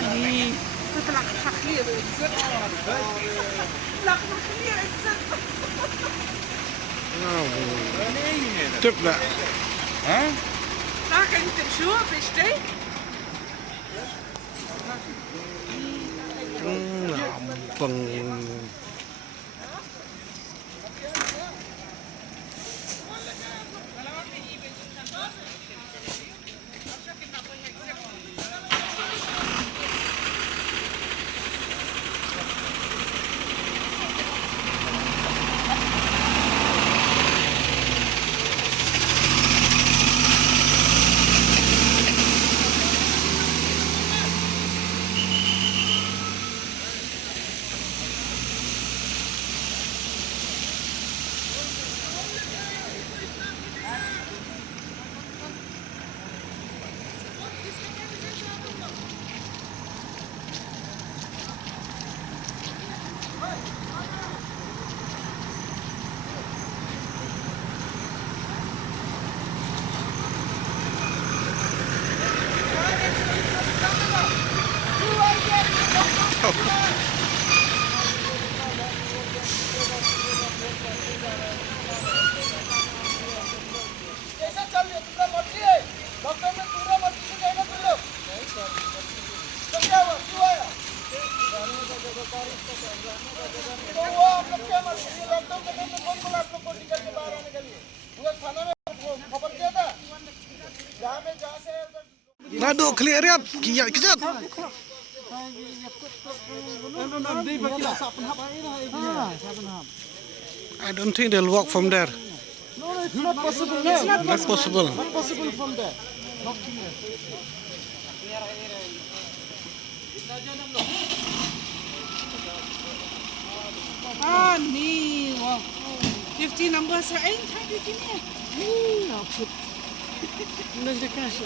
nee. تطلع خخير الزق. لا خخير الزق. تبدأ ها؟ لكن انت شو بشتي؟ Lampeng. Laduk clear ya, kiyat kejat. I don't think they'll walk from there. No, it's not possible. No, Not possible. not possible from there. nee. Wow. 50 numbers are ain't happy in here. I'll put. There's the cash.